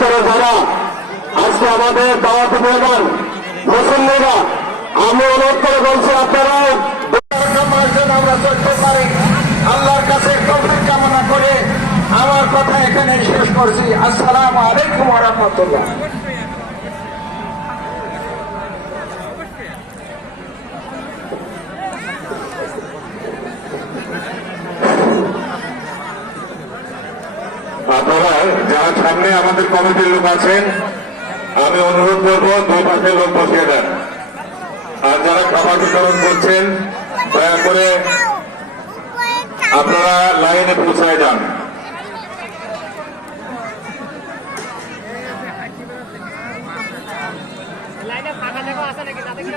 করে যারা আজকে আমাদের দাওয়াত মেহমান মুসল্লিরা, আমি অনুরোধ করে বলছি আপনারা আমরা চলতে পারি। আল্লাহর কাছে তৌফিক কামনা করে আমার কথা এখানে শেষ করছি। আসসালামু আলাইকুম ওয়া রাহমাতুল্লাহ। আপনারা যারা সামনে আমাদের কমিটির লোক আছেন, আমি অনুরোধ করবো দুই পাশে লোক বসিয়ে দেন। আর যারা খাবার বিতরণ করছেন দয়া করে আপনারা লাইনে পৌঁছায় যান। লাইনে ফাঁকা জায়গা আছে নাকি তাতে কি